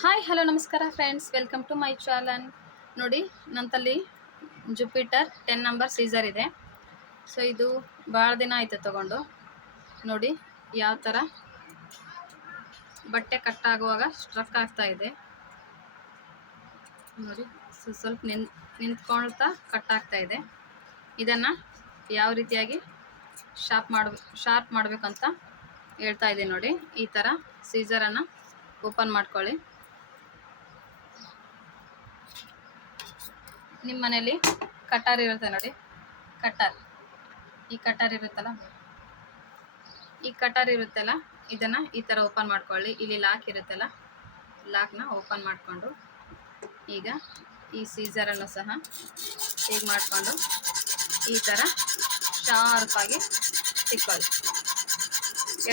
Hi, hello, ನಮಸ್ಕಾರ friends welcome to my channel ನೋಡಿ, ನಂತಲ್ಲಿ ಜುಪಿಟರ್ ಟೆನ್ ನಂಬರ್ ಸೀಸರ್ ಇದೆ. ಸೊ ಇದು ಭಾಳ ದಿನ ಆಯಿತು ತಗೊಂಡು. ನೋಡಿ, ಯಾವ ಥರ ಬಟ್ಟೆ ಕಟ್ಟಾಗುವಾಗ ಸ್ಟ್ರಕ್ ಆಗ್ತಾ ಇದೆ. ನೋಡಿ, ಸೊ, ಸ್ವಲ್ಪ ನಿನ್, ನಿಂತ್ಕೊಳ್ತಾ ಕಟ್ ಆಗ್ತಾ ಇದೆ. ಇದನ್ನು ಯಾವ ರೀತಿಯಾಗಿ ಶಾರ್ಪ್ ಮಾಡ ಶಾರ್ಪ್ ಮಾಡಬೇಕಂತ ಹೇಳ್ತಾ ಇದೆ ನೋಡಿ. ಈ ಥರ ಸೀಸರನ್ನು ಓಪನ್ ಮಾಡ್ಕೊಳ್ಳಿ. ನಿಮ್ಮ ಮನೇಲಿ ಕಟ್ಟಾರ್ ಇರುತ್ತೆ ನೋಡಿ. ಕಟ್ಟಾರ್. ಈ ಕಟ್ಟಾರ್ ಇರುತ್ತಲ್ಲ? ಈ ಕಟ್ಟಾರ್ ಇರುತ್ತಲ್ಲ? ಇದನ್ನು ಈ ಥರ ಓಪನ್ ಮಾಡ್ಕೊಳ್ಳಿ. ಇಲ್ಲಿ ಲಾಕ್ ಇರುತ್ತಲ್ಲ? ಲಾಕ್ನ ಓಪನ್ ಮಾಡಿಕೊಂಡು ಈಗ ಈ ಸೀಸರನ್ನು ಸಹ ಹೀಗೆ ಮಾಡಿಕೊಂಡು ಈ ಥರ ಶಾರ್ಪಾಗಿ ತಿಕ್ಕೊಳ್ಳಿ.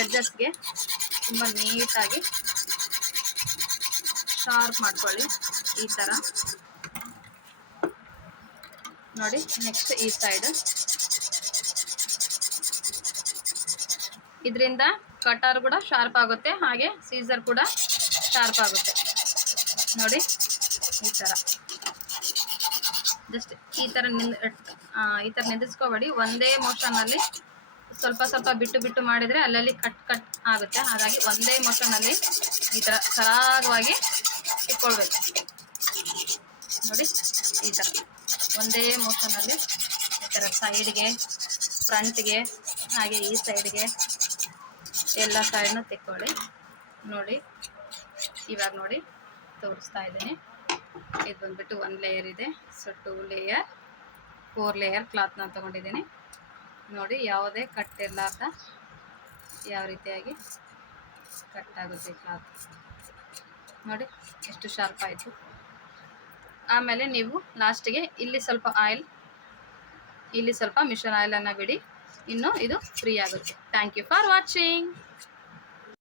ಎಡ್ಜಸ್ಟ್ಗೆ ತುಂಬ ನೀಟಾಗಿ ಶಾರ್ಪ್ ಮಾಡ್ಕೊಳ್ಳಿ. ಈ ಥರ ನೋಡಿ ನೆಕ್ಸ್ಟ್ ಈ ಸೈಡ್ ಇದರಿಂದ ಕಟಾರ್ ಕೂಡ ಶಾರ್ಪ್ ಆಗುತ್ತೆ, ಹಾಗೆ ಸೀಸರ್ ಕೂಡ ಶಾರ್ಪ್ ಆಗುತ್ತೆ. ನೋಡಿ, ಈ ಥರ ಜಸ್ಟ್ ಈ ಥರ ನಿಂದ ಈ ಥರ ನಿಂದಿಸ್ಕೋಬೇಡಿ. ಒಂದೇ ಮೋಷನಲ್ಲಿ ಸ್ವಲ್ಪ ಸ್ವಲ್ಪ ಬಿಟ್ಟು ಬಿಟ್ಟು ಮಾಡಿದರೆ ಅಲ್ಲಲ್ಲಿ ಕಟ್ ಕಟ್ ಆಗುತ್ತೆ. ಹಾಗಾಗಿ ಒಂದೇ ಮೋಷನಲ್ಲಿ ಈ ಥರ ಸರಾಗವಾಗಿ ಇಟ್ಕೊಳ್ಬೇಕು. ನೋಡಿ. ಒಂದೇ ಮೋಷನಲ್ಲಿ ಈ ಥರ ಸೈಡ್ಗೆ ಫ್ರಂಟ್ಗೆ ಹಾಗೆ ಈ ಸೈಡ್ಗೆ ಎಲ್ಲ ಸೈಡ್ನ ತೆಕ್ಕೊಳ್ಳಿ. ನೋಡಿ, ಇವಾಗ ನೋಡಿ, ತೋರಿಸ್ತಾ ಇದ್ದೀನಿ. ಇದು ಬಂದ್ಬಿಟ್ಟು ಒನ್ ಲೇಯರ್ ಇದೆ. So two layer four layer ಕ್ಲಾತ್ನ ತೊಗೊಂಡಿದ್ದೀನಿ. ನೋಡಿ, ಯಾವುದೇ ಕಟ್ ಇರಲಾರ್ದ ಯಾವ ರೀತಿಯಾಗಿ ಕಟ್ ಆಗುತ್ತೆ ಕ್ಲಾತ್ ನೋಡಿ, ಎಷ್ಟು ಶಾರ್ಪ್ ಆಯಿತು. ಆಮೇಲೆ ನೀವು ಲಾಸ್ಟಿಗೆ ಇಲ್ಲಿ ಸ್ವಲ್ಪ ಆಯಿಲ್, ಇಲ್ಲಿ ಸ್ವಲ್ಪ ಮಿಷನ್ ಆಯಿಲನ್ನು ಬಿಡಿ. ಇನ್ನು ಇದು ಫ್ರೀ ಆಗುತ್ತೆ. Thank you for watching.